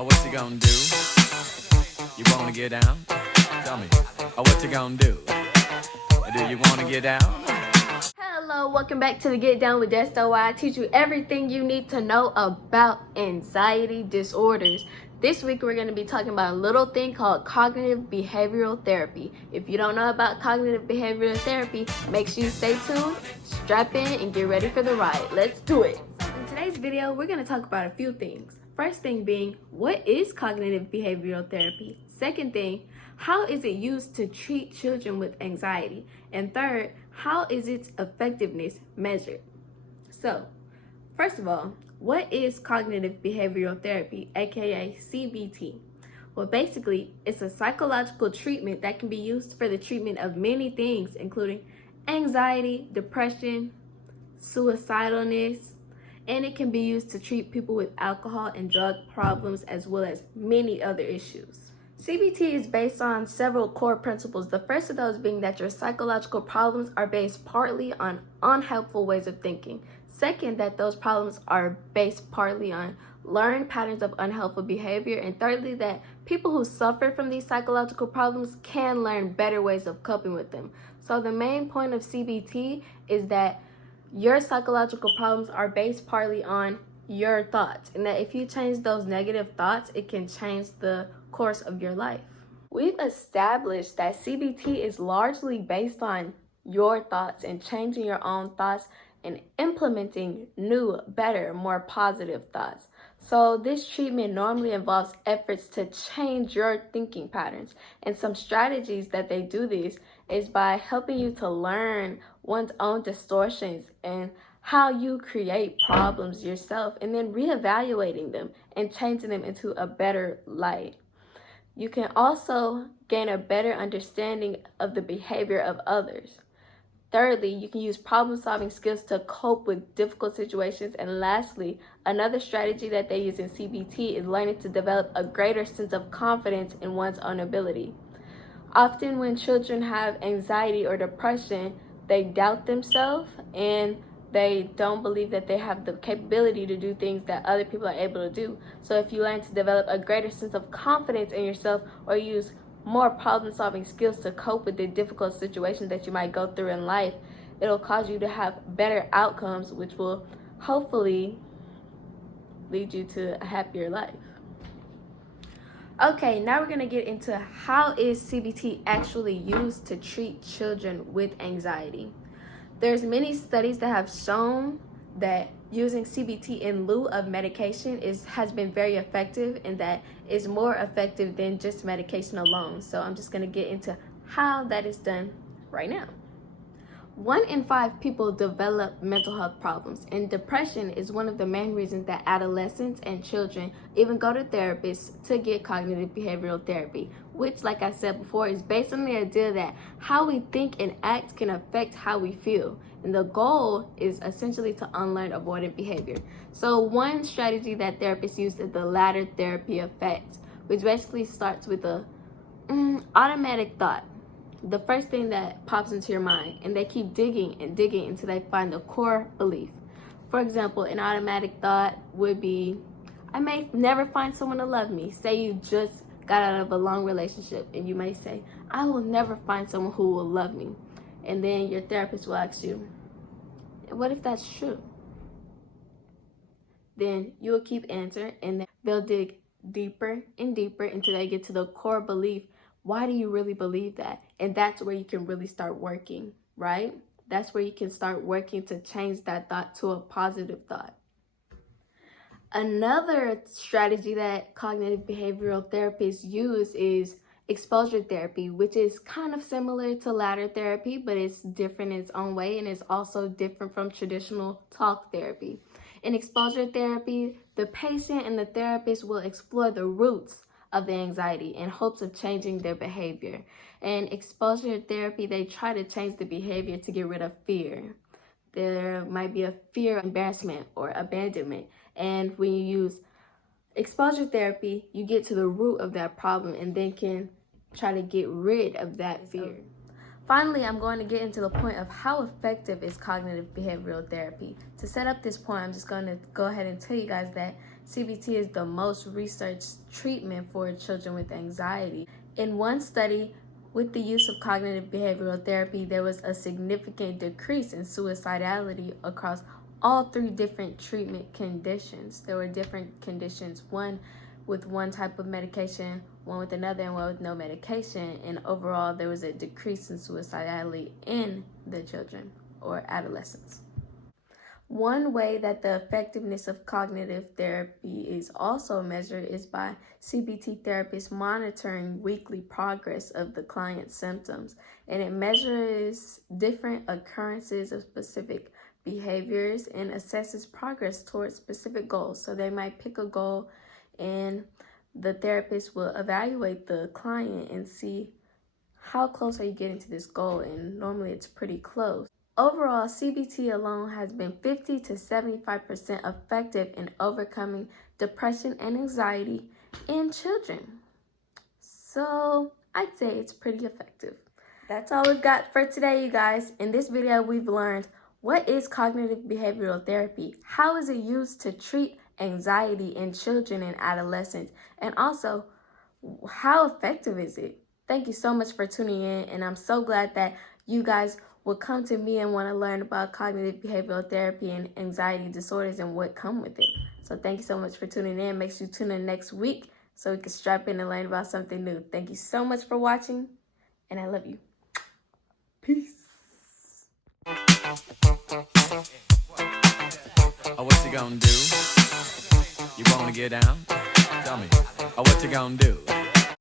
Oh, what you gonna do? You wanna get down? Tell me. Oh, what you gonna do? Do you wanna get down? Hello, welcome back to the Get Down with Desto, where I teach you everything you need to know about anxiety disorders. This week we're going to be talking about a little thing called cognitive behavioral therapy. If you don't know about cognitive behavioral therapy, make sure you stay tuned, strap in, and get ready for the ride. Let's do it. So in today's video, we're going to talk about a few things. First thing being, what is cognitive behavioral therapy? Second thing, how is it used to treat children with anxiety? And third, how is its effectiveness measured? So, first of all, what is cognitive behavioral therapy, aka CBT? Well, basically, it's a psychological treatment that can be used for the treatment of many things, including anxiety, depression, suicidalness, and it can be used to treat people with alcohol and drug problems as well as many other issues. CBT is based on several core principles. The first of those being that your psychological problems are based partly on unhelpful ways of thinking. Second, that those problems are based partly on learned patterns of unhelpful behavior. And thirdly, that people who suffer from these psychological problems can learn better ways of coping with them. So the main point of CBT is that your psychological problems are based partly on your thoughts, and that if you change those negative thoughts, it can change the course of your life. We've established that CBT is largely based on your thoughts and changing your own thoughts and implementing new, better, more positive thoughts. So this treatment normally involves efforts to change your thinking patterns, and some strategies that they do this is by helping you to learn one's own distortions and how you create problems yourself, and then reevaluating them and changing them into a better light. You can also gain a better understanding of the behavior of others. Thirdly, you can use problem-solving skills to cope with difficult situations. And lastly, another strategy that they use in CBT is learning to develop a greater sense of confidence in one's own ability. Often when children have anxiety or depression, they doubt themselves and they don't believe that they have the capability to do things that other people are able to do. So if you learn to develop a greater sense of confidence in yourself, or use more problem-solving skills to cope with the difficult situations that you might go through in life, it'll cause you to have better outcomes, which will hopefully lead you to a happier life. Okay, now we're going to get into how is CBT actually used to treat children with anxiety. There's many studies that have shown that using CBT in lieu of medication has been very effective, and that is more effective than just medication alone. So I'm just going to get into how that is done right now. 1 in 5 people develop mental health problems, and depression is one of the main reasons that adolescents and children even go to therapists to get cognitive behavioral therapy, which, like I said before, is based on the idea that how we think and act can affect how we feel. And the goal is essentially to unlearn avoidant behavior. So one strategy that therapists use is the ladder therapy effect, which basically starts with a automatic thought. The first thing that pops into your mind, and they keep digging and digging until they find the core belief. For example, an automatic thought would be, I may never find someone to love me. Say you just got out of a long relationship, and you may say, I will never find someone who will love me. And then your therapist will ask you, what if that's true? Then you will keep answering, and they'll dig deeper and deeper until they get to the core belief. Why do you really believe that? And that's where you can really start working, right? That's where you can start working to change that thought to a positive thought. Another strategy that cognitive behavioral therapists use is exposure therapy, which is kind of similar to ladder therapy, but it's different in its own way, and it's also different from traditional talk therapy. In exposure therapy, the patient and the therapist will explore the roots of the anxiety in hopes of changing their behavior. And exposure therapy, they try to change the behavior to get rid of fear. There might be a fear of embarrassment or abandonment. And when you use exposure therapy, you get to the root of that problem and then can try to get rid of that fear. Finally, I'm going to get into the point of how effective is cognitive behavioral therapy. To set up this point, I'm just going to go ahead and tell you guys that CBT is the most researched treatment for children with anxiety. In one study, with the use of cognitive behavioral therapy, there was a significant decrease in suicidality across all 3 different treatment conditions. There were different conditions, one with one type of medication, one with another, and one with no medication. And overall, there was a decrease in suicidality in the children or adolescents. One way that the effectiveness of cognitive therapy is also measured is by CBT therapists monitoring weekly progress of the client's symptoms. And it measures different occurrences of specific behaviors and assesses progress towards specific goals. So they might pick a goal, and the therapist will evaluate the client and see how close are you getting to this goal, and normally it's pretty close. Overall, CBT alone has been 50 to 75% effective in overcoming depression and anxiety in children. So I'd say it's pretty effective. That's all we've got for today, you guys. In this video, we've learned what is cognitive behavioral therapy, how is it used to treat anxiety in children and adolescents, and also how effective is it? Thank you so much for tuning in, and I'm so glad that you guys will come to me and want to learn about cognitive behavioral therapy and anxiety disorders and what come with it. So thank you so much for tuning in. Make sure you tune in next week so we can strap in and learn about something new. Thank you so much for watching, and I love you. Peace. Oh, what you gonna do? You wanna get down? Tell me. Oh, what you gonna do?